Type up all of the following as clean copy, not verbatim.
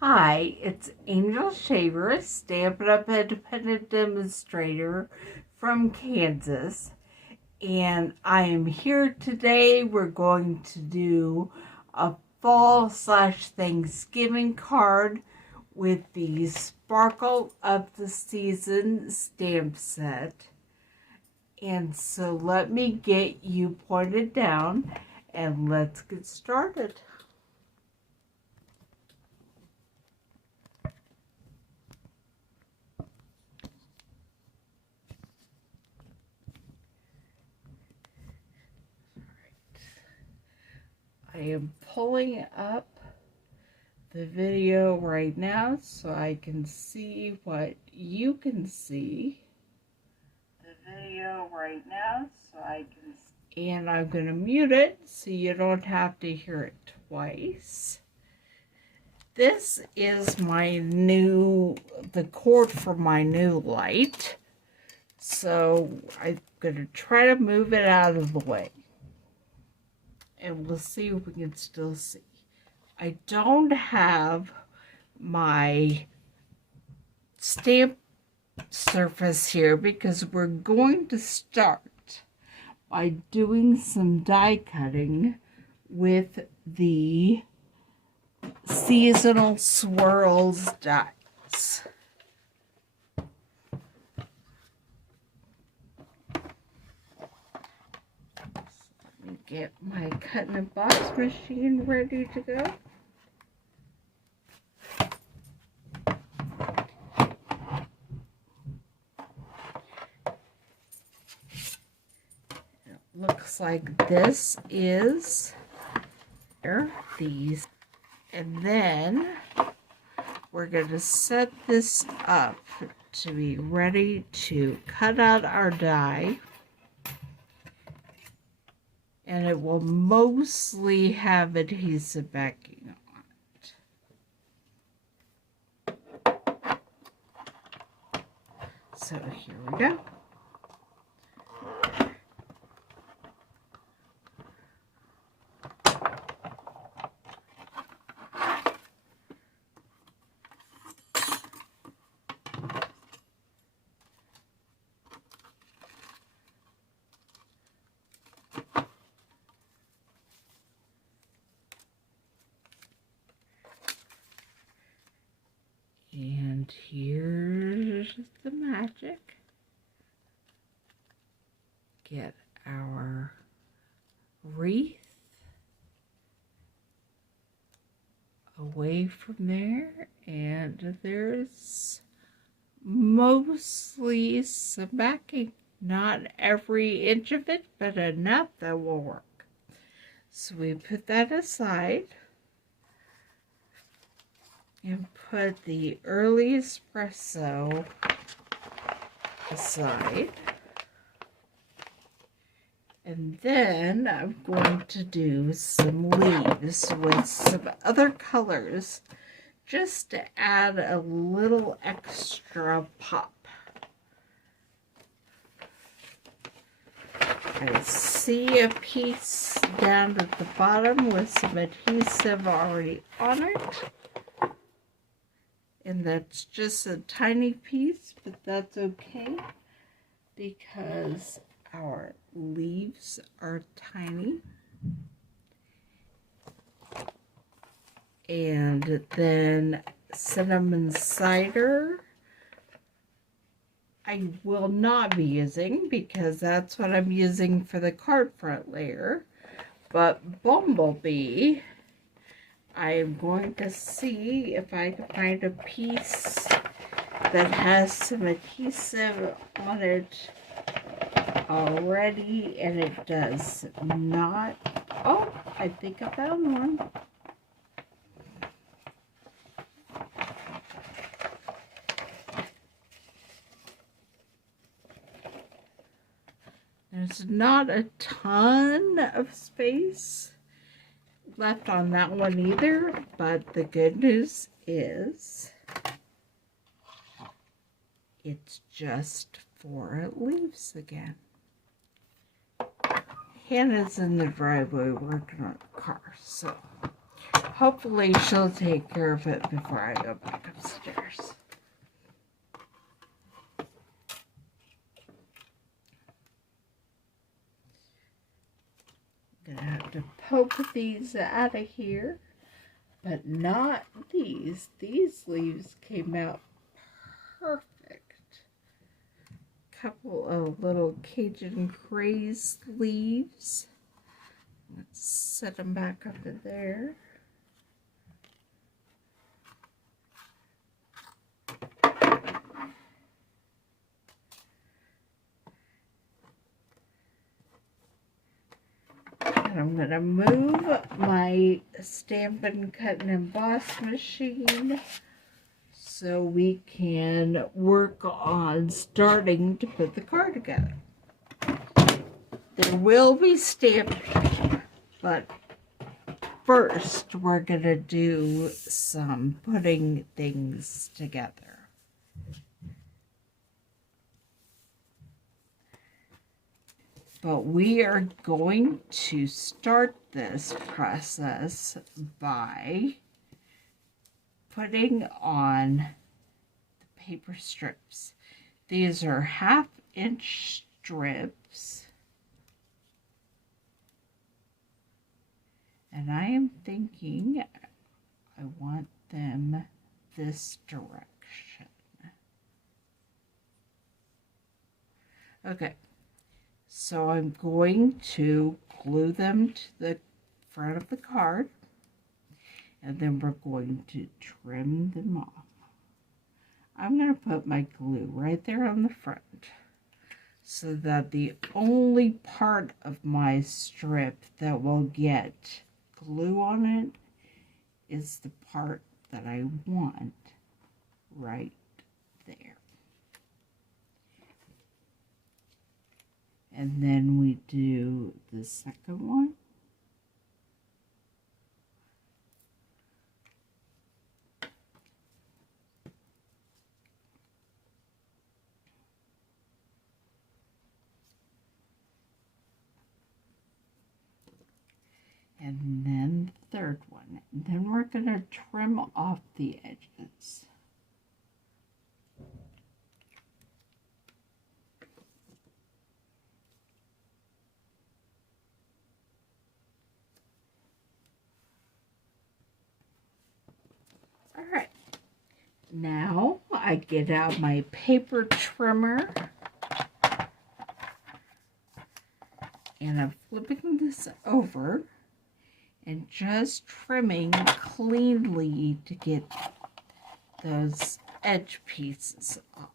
Hi, it's Angel Shaver, Stampin' Up Independent Demonstrator from Kansas. And I am here today. We're going to do a fall/Thanksgiving card with the Sparkle of the Season stamp set. And so let me get you pointed down and let's get started. I am pulling up the video right now so I can see what you can see. And I'm going to mute it so you don't have to hear it twice. This is the cord for my new light. So I'm going to try to move it out of the way. And we'll see if we can still see. I don't have my stamp surface here because we're going to start by doing some die cutting with the Seasonal Swirls dies. Let me get my cut in a box machine ready to go. Looks like this is these, and then we're going to set this up to be ready to cut out our die, and it will mostly have adhesive backing on it. So here we go. And here's the magic. Get our wreath away from there, and there's mostly some backing. Not every inch of it, but enough that will work. So we put that aside. And put the early espresso aside. And then I'm going to do some leaves with some other colors just to add a little extra pop. I see a piece down at the bottom with some adhesive already on it. And that's just a tiny piece, but that's okay because our leaves are tiny. And then cinnamon cider I will not be using because that's what I'm using for the card front layer. But bumblebee, I'm going to see if I can find a piece that has some adhesive on it already, and it does not. Oh, I think I found one. There's not a ton of space left on that one either, but the good news is it's just 4 leaves again. Hannah's in the driveway working on the car, so Hopefully she'll take care of it before I go back upstairs. Gonna have to poke these out of here, but not these. These leaves came out perfect. Couple of little Cajun craze leaves. Let's set them back up to there. And I'm going to move my Stampin' Cut and Emboss machine so we can work on starting to put the card together. There will be stamping, but first we're going to do some putting things together. But we are going to start this process by putting on the paper strips. These are 1/2 inch strips. And I am thinking I want them this direction. Okay. So I'm going to glue them to the front of the card, and then we're going to trim them off. I'm going to put my glue right there on the front so that the only part of my strip that will get glue on it is the part that I want right there. And then we do the second one. And then the third one. And then we're going to trim off the edges. Alright, now I get out my paper trimmer and I'm flipping this over and just trimming cleanly to get those edge pieces off.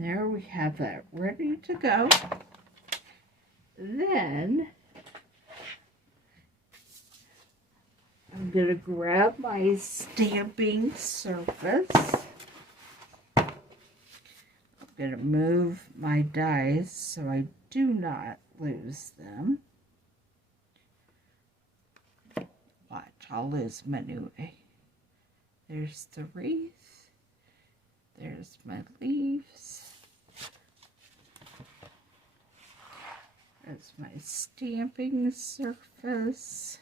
There we have that ready to go. Then I'm going to grab my stamping surface. I'm going to move my dies so I do not lose them. Watch, I'll lose them anyway. There's the wreath. There's my leaves. There's my stamping surface.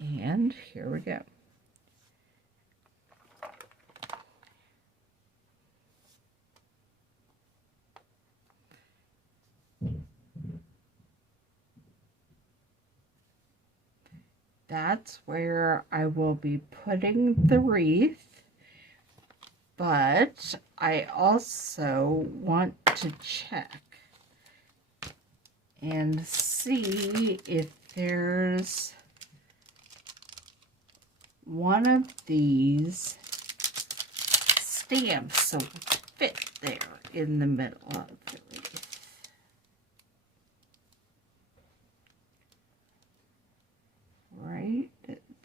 And here we go. That's where I will be putting the wreath. But I also want to check and see if there's one of these stamps that will fit there in the middle of the wreath. Right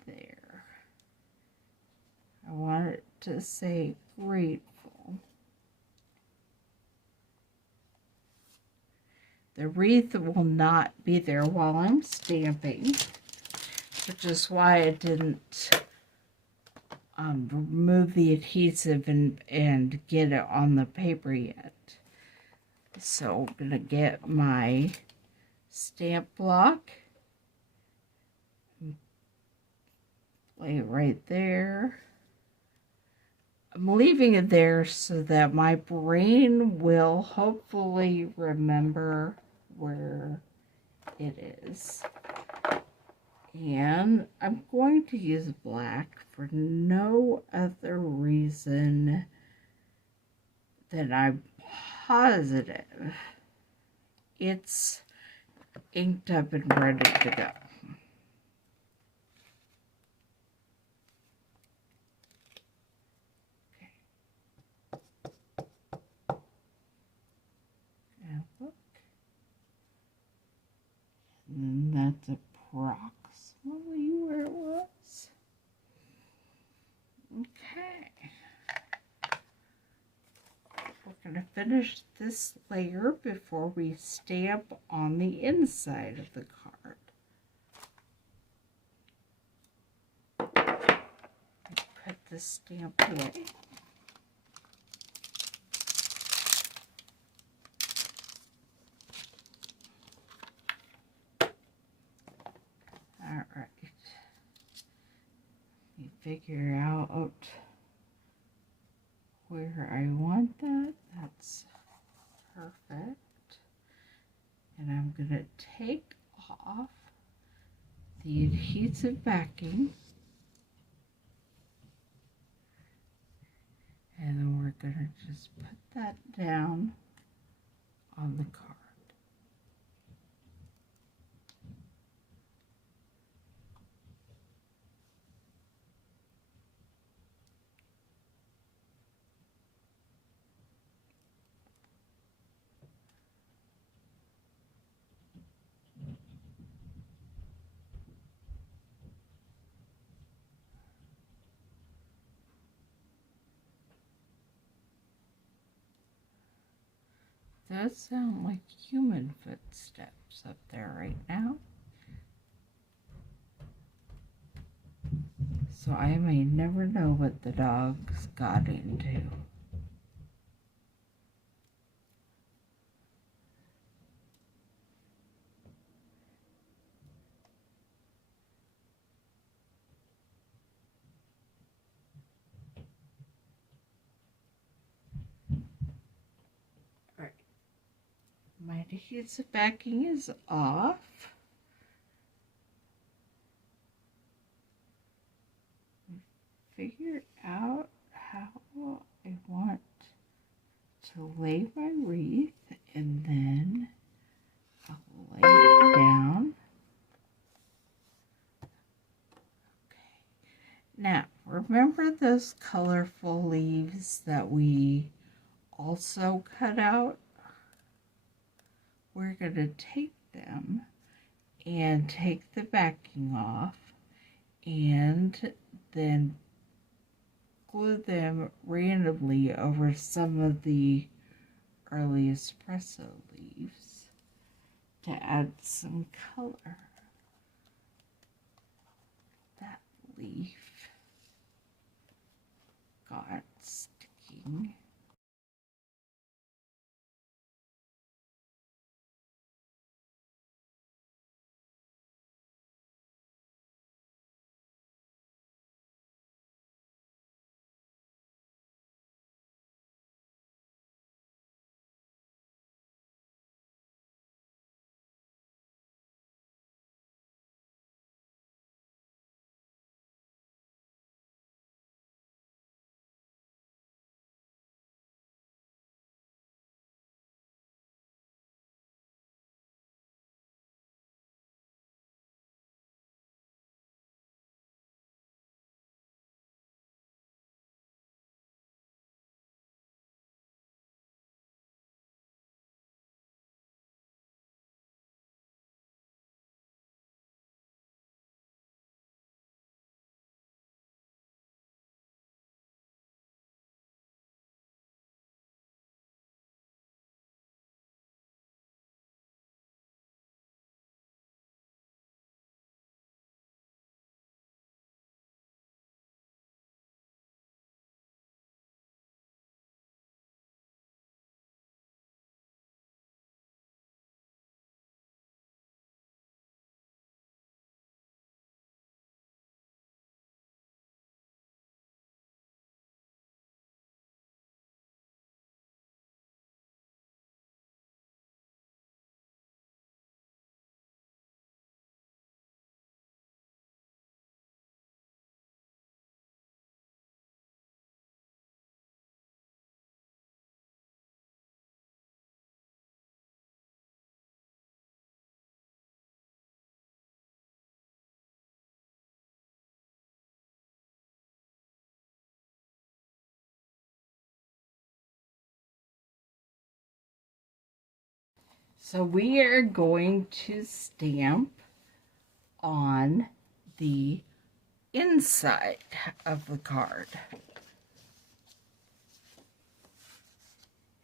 there. I want it to say grateful. The wreath will not be there while I'm stamping, which is why I didn't remove the adhesive and get it on the paper yet. So I'm going to get my stamp block, lay it right there. I'm leaving it there so that my brain will hopefully remember where it is. And I'm going to use black for no other reason than I'm positive it's inked up and ready to go. Look. And that's approximately where it was. Okay. We're going to finish this layer before we stamp on the inside of the card. Put the stamp away. Alright, you figure out where I want that. That's perfect. And I'm going to take off the adhesive backing. And then we're going to just put that down on the card. Does sound like human footsteps up there right now. So I may never know what the dogs got into. Alright. My adhesive backing is off. Figure out how I want to lay my wreath, and then I'll lay it down. Okay. Now, remember those colorful leaves that we also cut out? We're going to take them and take the backing off and then glue them randomly over some of the early espresso leaves to add some color. That leaf got sticking. So we are going to stamp on the inside of the card.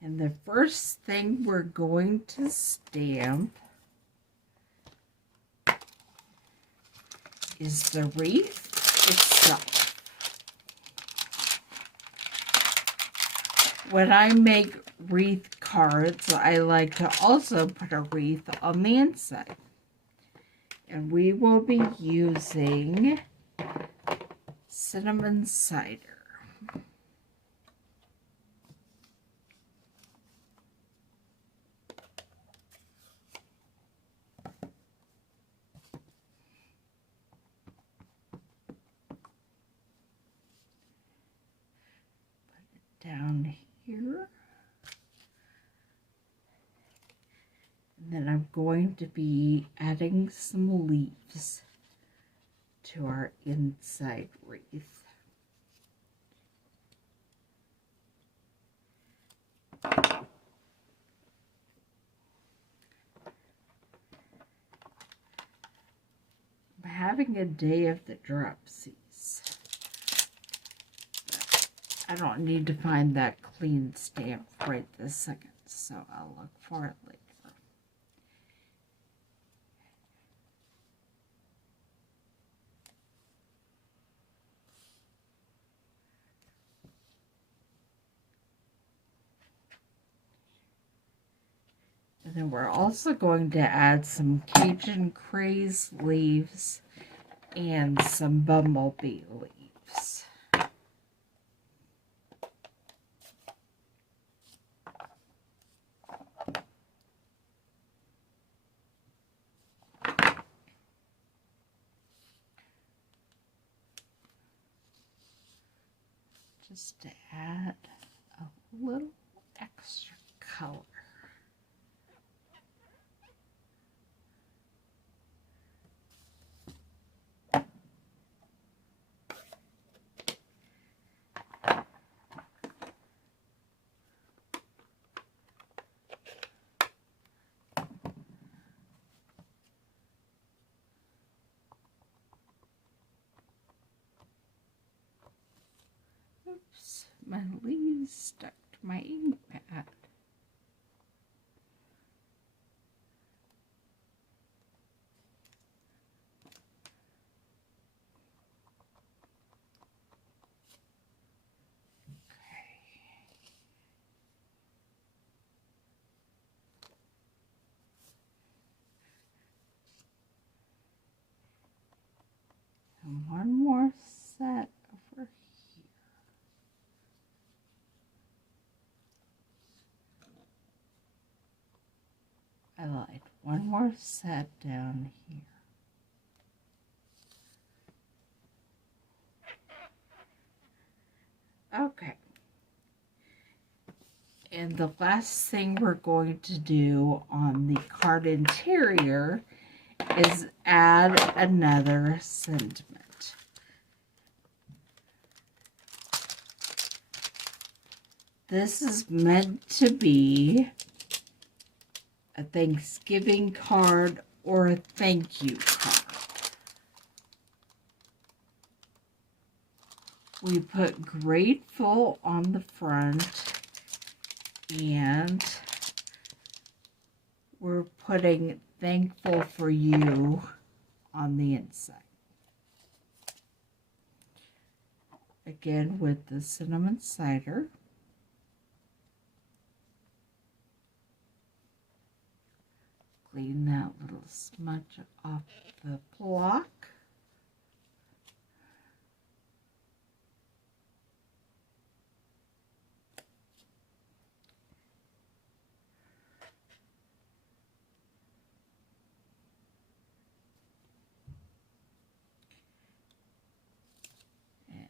And the first thing we're going to stamp is the wreath itself. When I make wreath cards, I like to also put a wreath on the inside. And we will be using cinnamon cider. Put it down here. And then I'm going to be adding some leaves to our inside wreath. I'm having a day of the dropsies. I don't need to find that clean stamp right this second, so I'll look for it later. And then we're also going to add some Cajun Craze leaves and some bumblebee leaves. Just to add a little extra color. Oops, my leaves stuck to my ink pad. And one more set over here. I lied. One more set down here. Okay. And the last thing we're going to do on the card interior is add another sentiment. This is meant to be a Thanksgiving card or a thank you card. We put grateful on the front, and we're putting thankful for you on the inside. Again with the cinnamon cider. Clean that little smudge off the block.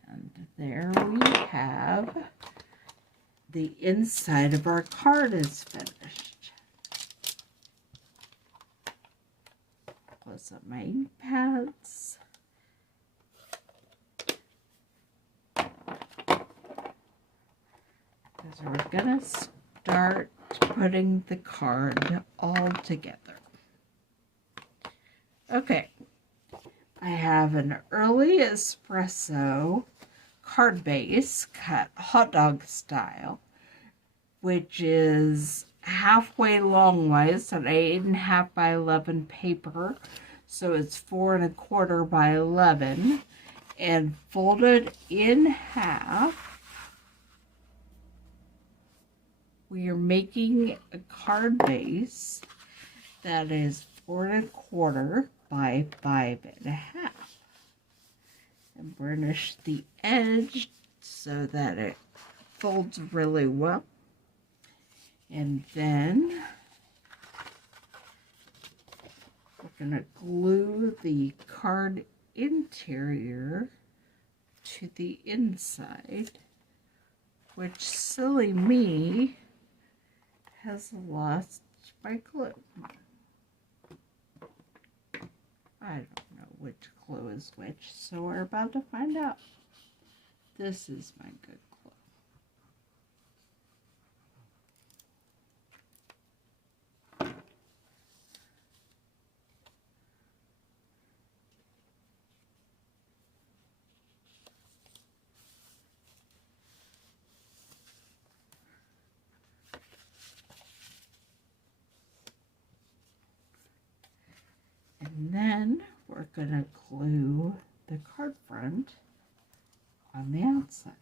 And there we have the inside of our card is finished. Close up my ink pads. Because we're going to start putting the card all together. Okay, I have an early espresso card base cut hot dog style, which is halfway longwise on 8.5 by 11 paper, so it's 4 1/4 by 11, and folded in half. We are making a card base that is 4 1/4 by 5.5, and burnish the edge so that it folds really well. And then we're going to glue the card interior to the inside, which, silly me, has lost my glue. I don't know which glue is which, so we're about to find out. This is my good glue. And then we're going to glue the card front on the outside.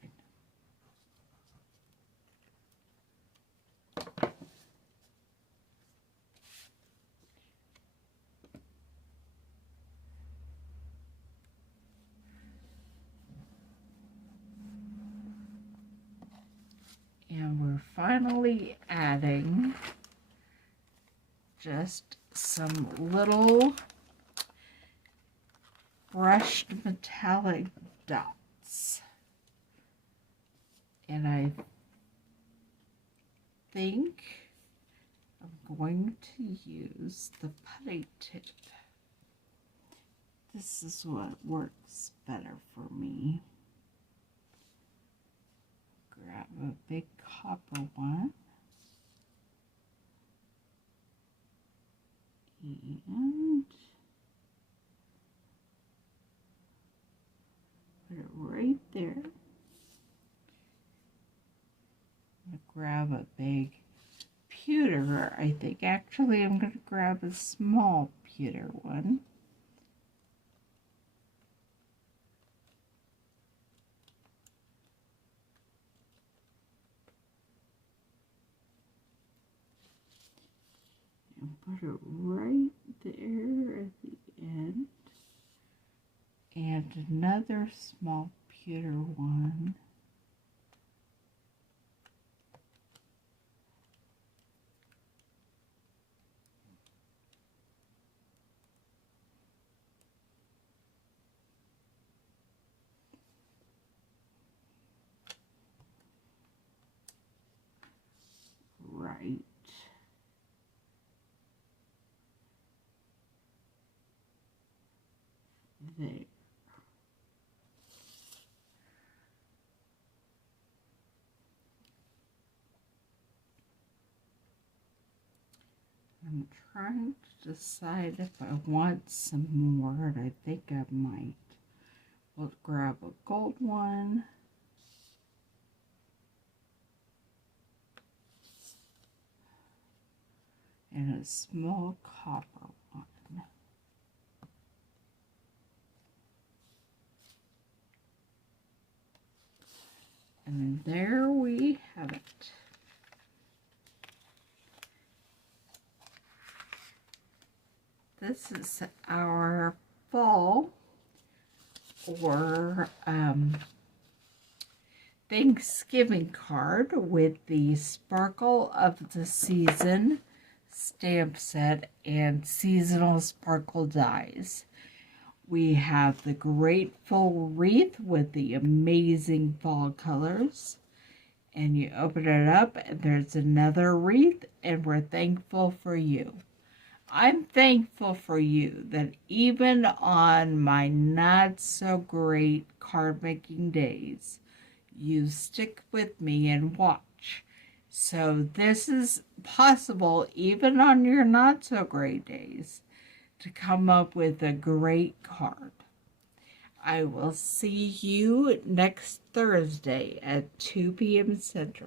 And we're finally adding just some little brushed metallic dots. And I think I'm going to use the putty tip. This is what works better for me. Grab a big copper one. And put it right there. I'm going to grab a big pewter, I think. Actually, I'm going to grab a small pewter one. And put it right there at the end. And another small pewter one. Right there. I'm trying to decide if I want some more, and I think I might. We'll grab a gold one. And a small copper one. And there we have it. This is our fall or Thanksgiving card with the Sparkle of the Season stamp set and seasonal sparkle dies. We have the Grateful Wreath with the amazing fall colors. And you open it up and there's another wreath, and we're thankful for you. I'm thankful for you that even on my not so great card making days, you stick with me and watch. So this is possible even on your not so great days to come up with a great card. I will see you next Thursday at 2 p.m. Central.